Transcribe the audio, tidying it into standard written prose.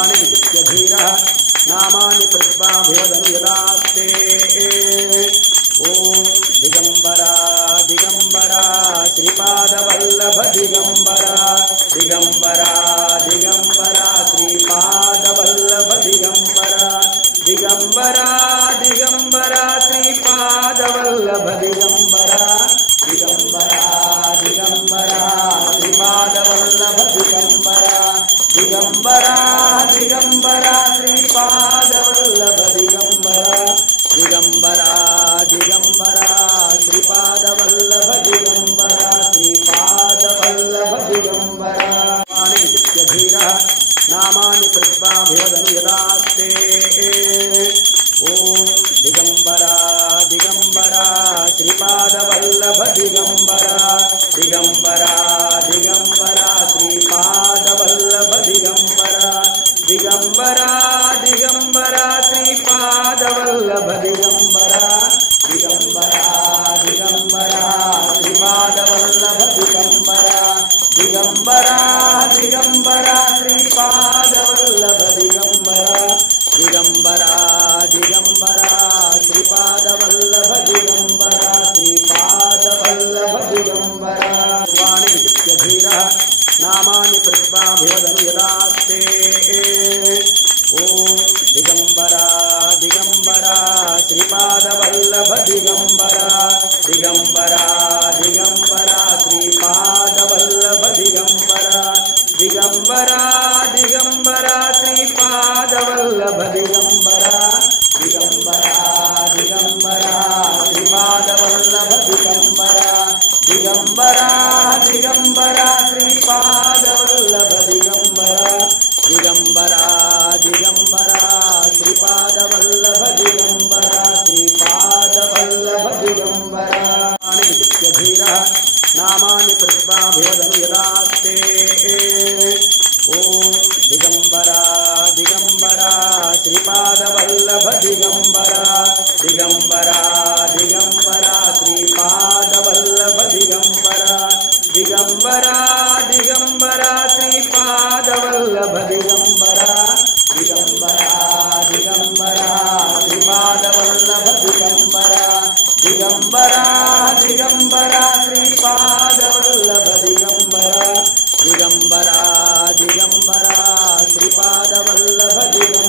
सर्वाणि विचित्य धीरः नामानि कृत्वाभिवदनु यदास्ते ॐ दिगम्बरा दिगम्बरा श्रीपादवल्लभ दिगम्बरा दिगम्बरा दिगम्बरा श्रीपादवल्लभ दिगम्बरा दिगम्बरा दिगम्बरा श्रीपादवल्लभ दिगम्बरा दिगम्बरा दिगम्बरा श्रीपादवल्लभ दिगम्बरा दिगम्बरा दिगम्बरा श्रीपादवल्लभ दिगम्बरा दिगम्बरा दिगम्बरा श्रीपादवल्लभ दिगम्बरा श्रीपादवल्लभ दिगम्बरा विचित्य धीरः नामानि कृत्वाभिवदनु यदास्ते ॐ दिगम्बरा दिगम्बरा श्रीपादवल्लभ दिगम्बरा दिगम्बरा दिगम्बरा श्रीपादवल्लभ दिगम्बरा दिगम्बरा दिगम्बरा श्रीपादवल्लभ दिगम्बरा दिगम्बरा दिगम्बरा श्रीपादवल्लभ दिगम्बरा दिगम्बरा दिगम्बरा श्रीपादवल्लभ दिगम्बरा दिगम्बरा दिगम्बरा श्रीपादवल्लभ दिगम्बरा श्रीपादवल्लभ दिगम्बरा सर्वाणि विचित्य धीरः नामानि कृत्वाभिवदनु यदास्ते ॐ दिगम्बरा दिगम्बरा श्रीपादवल्लभ दिगम्बरा दिगम्बरा दिगम्बरा श्रीपादवल्लभ दिगम्बरा दिगम्बरा दिगम्बरा श्रीपादवल्लभ दिगम्बरा दिगम्बरा दिगम्बरा श्रीपादवल्लभ दिगम्बरा दिगम्बरा दिगम्बरा श्रीपादवल्लभ दिगम्बरा दिगम्बरा दिगम्बरा श्रीपादवल्लभ दिगम्बरा श्रीपादवल्लभ दिगम्बरा विचित्य धीरः नामानि कृत्वाभिवदनु यदास्ते ॐ दिगम्बरा दिगम्बरा श्रीपादवल्लभ दिगम्बरा दिगम्बरा दिगम्बरा श्रीपादवल्लभ दिगम्बरा दिगम्बरा दिगम्बरा श्रीपादवल्लभ दिगम्बरा दिगम्बरा दिगम्बरा श्रीपादवल्लभ दिगम्बरा दिगम्बरा दिगम्बरा श्रीपादवल्लभ दिगम्बरा दिगम्बरा दिगम्बरा श्रीपादवल्लभ दिगम्बरा